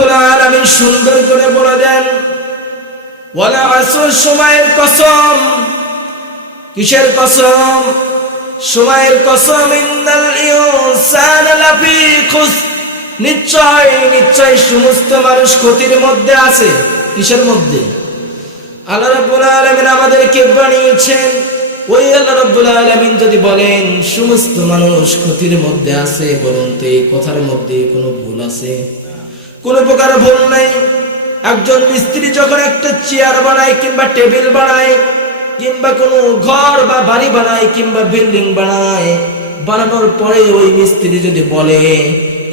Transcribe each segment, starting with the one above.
রাব্বুল আলামিন সুন্দর করে বলে দেন, ওয়ালা আসর, সময়ের কসম। কিসের কসম? সময়ের কসম। ইন্নাল ইনসানা লাফি খুসর, নিশ্চয় নিশ্চয় সমস্ত মানুষ ক্ষতির মধ্যে আছে। কিসের মধ্যে? আল্লাহ রাব্বুল আলামিন আমাদেরকে বানিয়েছেন। ওই আল্লাহ রাব্বুল আলামিন যদি বলেন সমস্ত মানুষ ক্ষতির মধ্যে আছে, বলুন তো এই কথার মধ্যে কোনো ভুল আছে? কোনো প্রকার ভুল নাই। একজন মিস্ত্রি যখন একটা চেয়ার বানায় কিংবা টেবিল বানায় কিংবা কোনো ঘর বা বাড়ি বানায় কিংবা বিল্ডিং বানায়, বানানোর পরে ওই মিস্ত্রি যদি বলে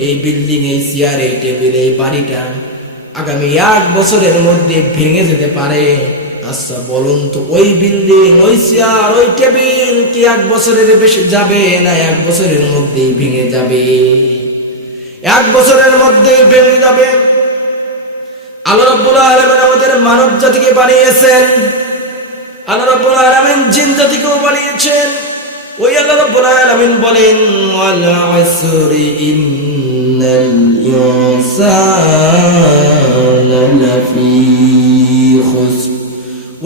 এই বিল্ডিং, এই চেয়ার, এই টেবিল, এই বাড়িটা আগামী 1 বছরের মধ্যে ভেঙে যেতে পারে, আচ্ছা বলুন তো ওই বিল্ডিং, ওই চেয়ার, ওই টেবিল কি 1 বছরের বেশি যাবে না 1 বছরের মধ্যেই ভেঙে যাবে? 1 বছরের মধ্যেই ভেঙে যাবে। আল্লাহ রাব্বুল আলামিন আমাদের মানব জাতিকে বানিয়েছেন, আল্লাহ রাব্বুল আলামিন জিন জাতিকেও বানিয়েছেন। ওই আল্লাহ রাব্বুল আলামিন বলেন, ওয়াল আসরি ইন্নাল ইনসানা লাফি খুসর।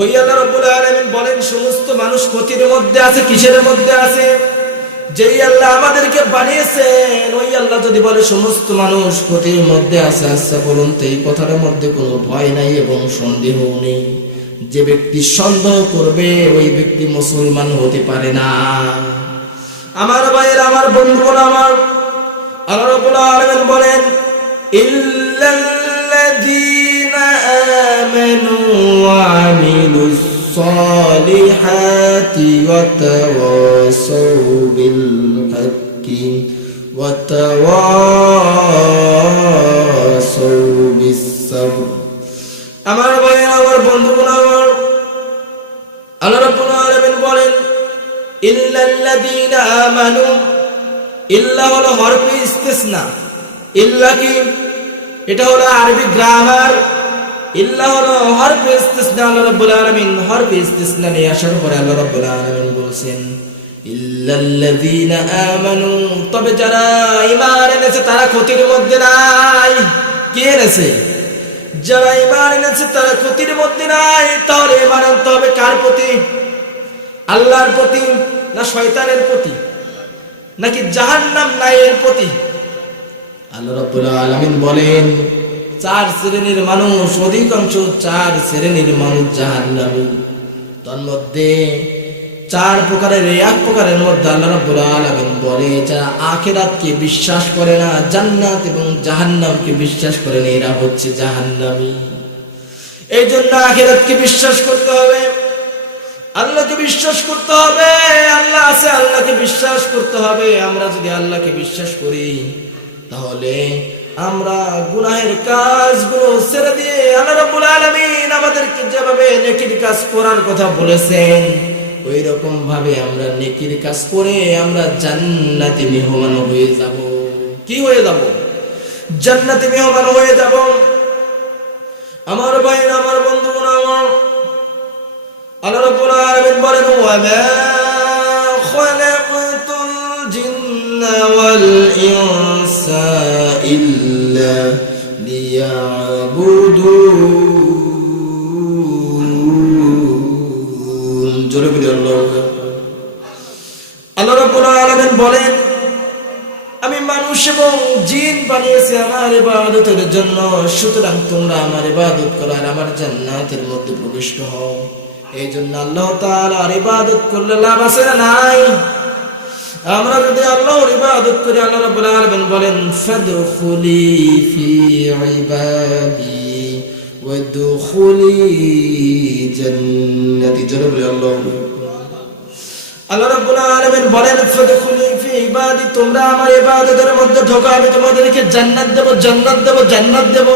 ওই আল্লাহ রাব্বুল আলামিন বলেন সমস্ত মানুষ ক্ষতির মধ্যে আছে। কিসের মধ্যে আছে? যেই আল্লাহ আমাদেরকে বানিয়েছেন ওই আল্লাহ যদি বলে সমস্ত মানুষ ক্ষতির মধ্যে আছে, আচ্ছা বলুন তো এই কথার মধ্যে কোনো ভয় নাই এবং সন্দেহ নেই। যে ব্যক্তি সন্দেহ করবে ওই ব্যক্তি মুসলমান হতে পারে না। আমার ভাইয়েরা, আমার বন্ধুরা, আমার আল্লাহ রাব্বুল আলামিন বলেন, ইল্লাল্লাযীনা আমানু ওয়া আমিলুস সালিহাতি ওয়া তাওয়াসাউ বিল হাক্কি ওয়া তাওয়াসাউ বিস সাবর। আমার ভাইয়েরা, আমার বন্ধুরা, আমার আল্লাহ রাব্বুল আলামিন বলেন, ইল্লাল্লাযীনা আমানু। ইল্লা হলো হরফে ইস্তিসনা। ইল্লা কি? এটা হলো আরবি গ্রামার। ইল্লা হলো হরফে ইস্তিসনা। আল্লাহ রাব্বুল আলামিন হরফে ইস্তিসনা নিয়ে আসার পরে আল্লাহ রাব্বুল আলামিন বলেছেন, ইল্লাল্লাযীনা আমানু, তবে যারা ঈমান এনেছে তারা ক্ষতির মধ্যে নাই। কে এনেছে? যারা ঈমান এনেছে তারা ক্ষতির মধ্যে নাই। তাহলে ঈমান আনতে হবে কার প্রতি? আল্লাহর প্রতি না শয়তানের প্রতি নাকি জাহান্নাম নায়ের প্রতি? আল্লাহ রাব্বুল আলামিন বলেন 4 শ্রেণীর মানুষ, অধিকাংশ 4 শ্রেণীর মানুষ জাহান্নামী। তার মধ্যে 4 প্রকারের, 1 প্রকারের মধ্যে আল্লাহ রাব্বুল আলামিন বলে যারা আখিরাতকে বিশ্বাস করে না, জান্নাত এবং জাহান্নামকে বিশ্বাস করে না, এরা হচ্ছে জাহান্নামী। এই জন্য আখিরাতকে বিশ্বাস করতে হবে, আল্লাহকে বিশ্বাস করতে হবে। আল্লাহ আছে, আল্লাহকে বিশ্বাস করতে হবে। আমরা যদি আল্লাহকে বিশ্বাস করি তাহলে আমরা গুনাহের কাজগুলো ছেড়ে দিয়ে আল্লাহ রাব্বুল আলামিন আমাদেরকে যেভাবে নেকির কাজ করার কথা বলেছেন ওই রকম ভাবে আমরা নেকির কাজ করে আমরা জান্নাতে মেহমান হয়ে যাব। কি হয়ে যাব? জান্নাতে মেহমান হয়ে যাব। আমার ভাইরা, আমার বন্ধুরা, আমার আল্লাহ রাব্বুল আলামিন বলেন, ওয়া মা খালাকতুল জিন্না ওয়াল ইনসা ইল্লা লিয়াবুদুন। জোরে বলি আল্লাহু আকবার। আল্লাহ রাব্বুল আলামিন বলেন, আমি মানুষ এবং জিন বানিয়েছি আমার ইবাদতের জন্য, সুতরাং তোমরা আমার ইবাদত করো আর আমার জান্নাতের মধ্যে প্রবিষ্ট হও। এই জন্য আল্লাহ তাআলার ইবাদত করলে লাভ আছে না নাই? আমরা যদি আল্লাহর ইবাদত করি, আল্লাহ রাব্বুল আলামিন বলেন, ফাদখুলি ফি ইবাদি ওয়াদখুলি জান্নাতি। জোরে বলি আল্লাহু আকবার। আল্লাহ রাব্বুল আলামিন বলেন, ফাদখুলি ফি ইবাদি, তোমরা আমার ইবাদতের মধ্যে ঢোকো, আমি তোমাদেরকে জান্নাত দেব, জান্নাত দেব, জান্নাত দেব।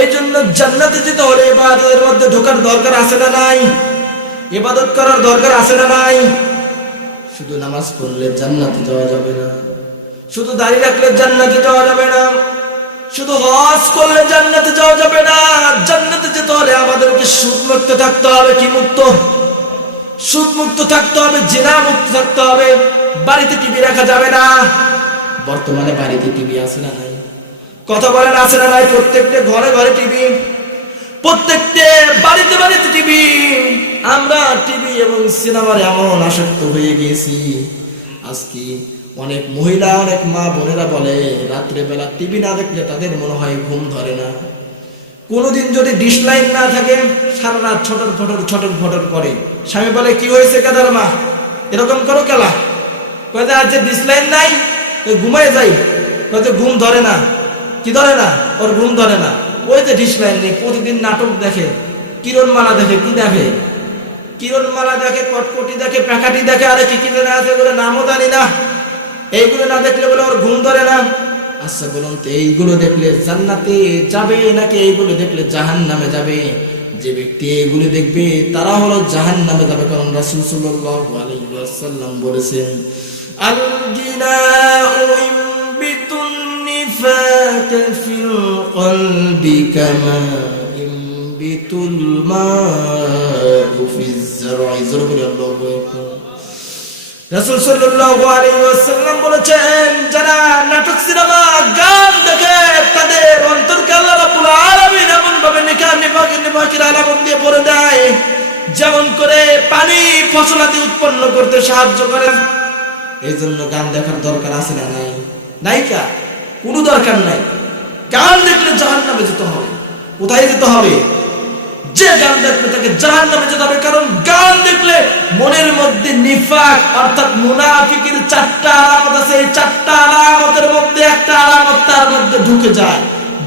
এই জন্য জান্নাতে যেতে হলে ইবাদতের মধ্যে ঢোকার দরকার আছে না নাই? ইবাদত করার দরকার আছে না নাই? শুধু নামাজ পড়লে জান্নাতে যাওয়া যাবে না, শুধু দাড়ি রাখলে জান্নাতে যাওয়া যাবে না, শুধু হজ করলে জান্নাতে যাওয়া যাবে না। জান্নাতে যেতে হলে আমাদেরকে সুদ মুক্ত থাকতে হবে। কি মুক্ত? সুদ মুক্ত থাকতে হবে, জিনা মুক্ত থাকতে হবে। বাড়িতে টিভি রাখা যাবে না। বর্তমানে বাড়িতে টিভি আছে না নাই? কথা বলেন আছে না নাই? প্রত্যেকটা ঘরে ঘরে টিভি, প্রত্যেকটা বাড়িতে বাড়িতে টিভি। আমরা টিভি এবং সিনেমার এমন আসক্ত হয়ে গিয়েছি, আজকে অনেক মহিলা, অনেক মা বোনেরা বলে রাত্রে বেলা টিভি না দেখলে তাদের মনে হয় ঘুম ধরে না। কোনোদিন যদি ডিশ লাইন না থাকে সারা রাত ছটর ফটর করে। স্বামী বলে কি হয়েছে কাদার মা, এরকম করো কেলা? কয়ে আজ যে ডিশ লাইন নাই ঘুমায় যাই। কয়ে ঘুম ধরে না। কি ধরে না? ওর ঘুম ধরে না। ওই যে ডিশ লাইন নেই, প্রতিদিন নাটক দেখে, কিরণমালা দেখে, কি দেখে? কিরণমালা দেখে, কটকটি দেখে, প্যাকাটি দেখে, আরে কি কি জানা আছে এগুলো নামও জানি না। এইগুলো না দেখলে বলে ওর ঘুম ধরে না। আচ্ছা বলুন তো, এইগুলো দেখলে জান্নাতে যাবে নাকি এইগুলো দেখলে জাহান্নামে যাবে? যে ব্যক্তি এইগুলো দেখবে তারা হলো জাহান্নামে যাবে, কারণ রাসূল সাল্লাল্লাহু আলাইহি ওয়াসাল্লাম বলেছেন আল গিনাউ ইমবিতুন নিফাক ফিল কলবি কামা ইমবিতুল মাউ ফিজ যারঈ। আল্লাহু আকবার। রাসূল সাল্লাল্লাহু আলাইহি ওয়াসাল্লাম বলেছেন যারা নাটক, সিনেমা, গান দেখে তাদের অন্তরকে আল্লাহ রাব্বুল আলামিন এমন ভাবে নিফাকের আলামত দিয়ে ভরে দেয়, যেমন করে পানি ফসলাদি উৎপন্ন করতে সাহায্য করে। এই জন্য গান দেখার দরকার আছে না নাই? নাইকা, কোনো দরকার নাই। গান দেখলে জাহান্নামে যেতে হবে। কোথায় যেতে হবে? যে গান দেখলে তাকে জাহান্নামে যেতে হবে, কারণ গান দেখলে মনের মধ্যে নিফাক অর্থাৎ মুনাফিকের 4টা আলামত আছে। এই 4টা আলামতের মধ্যে একটা আলামত তার মধ্যে ঢুকে যায়,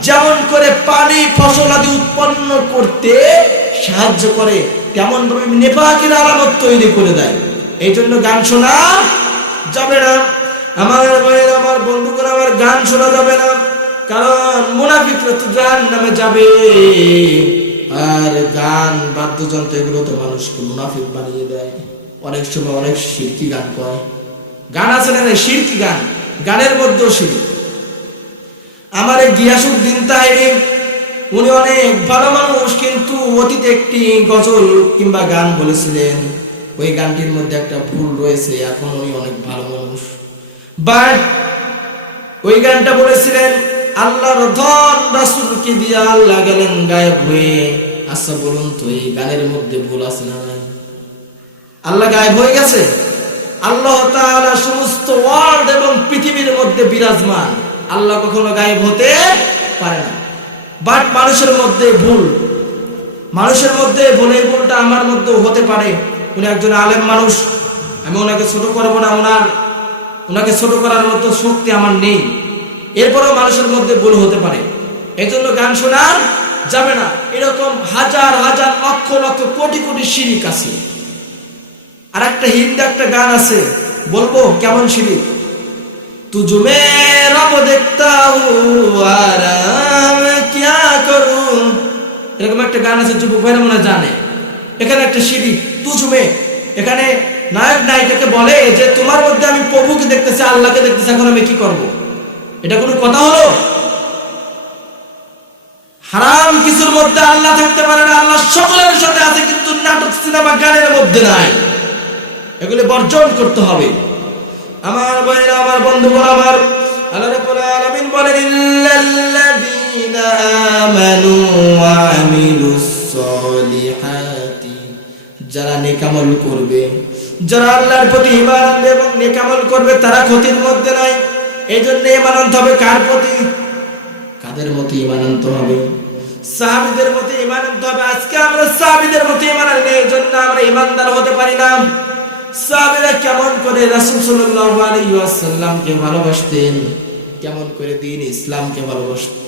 যেমন করে পানি ফসলাদি উৎপন্ন করতে সাহায্য করে, তেমন ভাবে নিফাকের আলামত তৈরি করে দেয়। এই জন্য গান শোনা যাবে না। আমার ভাইয়ের, আমার বন্ধুগণ, আমার গান শোনা যাবে না, কারণ মুনাফিকরা তো জাহান্নামে যাবে। আর গান, বাদ্যযন্ত্র এগুলো তো মানুষকে মুনাফিক বানিয়ে দেয়। অনেক সময় অনেক শিরকি গান কয়। গান আছে না শিরকি গান, গানের মধ্যেও শিরক। আমার এই গিয়াসউদ্দিন তাহেরি, উনি অনেক ভালো মানুষ, কিন্তু অতীতে একটি গজল কিংবা গান বলেছিলেন, ওই গানটির মধ্যে একটা ভুল রয়েছে। এখন উনি অনেক ভালো মানুষ, বাট ওই গানটা বলেছিলেন আল্লাহর ধন রাসূলকে দিয়ে আল্লাহ গেলেন গায়েব হয়ে। আচ্ছা বলুন তো, এই গানের মধ্যে ভুল আছে না নাই? আল্লাহ গায়েব হয়ে গেছে? আল্লাহ তাআলা সমস্ত ওয়ার্ল্ড এবং পৃথিবীর মধ্যে বিরাজমান, আল্লাহ কখনো গায়েব হতে পারে না। বাট মানুষের মধ্যে ভুল, মানুষের মধ্যে ভুল। এই ভুলটা আমার মধ্যেও হতে পারে। উনি একজন আলেম মানুষ, আমি ওনাকে ছোট করবো না, ওনাকে ছোট করার মতো শক্তি আমার নেই। এরপরেও মানুষের মধ্যে ভুল হতে পারে, এই জন্য গান শোনা যাবে না। এরকম হাজার হাজার লক্ষ লক্ষ কোটি কোটি শিরিক আছে। আর একটা হিন্দি একটা গান আছে, বলবো কেমন শিরিক? তুঝমে রব দেখতা হুঁ আরাম কিয়া করুঁ, এরকম একটা গান আছে, যুবক ভাইরা মনে জানে। এখানে একটা শিরিক, তুঝমে। এখানে নায়ক নায়িকাকে বলে যে তোমার মধ্যে আমি প্রভুকে দেখতেছি, আল্লাহকে দেখতেছি, এখন আমি কি করব? এটা কোনো কথা হলো? হারাম কিছুর মধ্যে আল্লাহ থাকতে পারে না, আল্লাহ সকলের সাথে আছে, কিন্তু নাটক, সিনেমা, গানের মধ্যে নাই। এগুলো বর্জন করতে হবে। আমার ভাইরা, আমার বন্ধুগণ, আমার আল্লাহ রাব্বুল আলামিন বলেন ইল্লাল্লাযীনা আমানু ওয়া আমিলুস সলিহাতি, যারা নেক আমল করবে, যারা আল্লাহর প্রতি ঈমান আনবে এবং নেক আমল করবে, তারা ক্ষতির মধ্যে নাই। এই জন্য ঈমান আনতে হবে কার প্রতি? কাদের মতো ঈমান আনতে হবে? সাহাবীদের মতো ঈমান আনতে হবে। আজকে আমরা সাহাবীদের মতো ঈমান আনি না, এই জন্য আমরা ঈমানদার হতে পারি না। সাহাবীরা কেমন করে রাসূল সাল্লাল্লাহু আলাইহি ওয়াসাল্লামকে ভালোবাসতেন, কেমন করে দ্বীন ইসলামকে ভালোবাসতেন।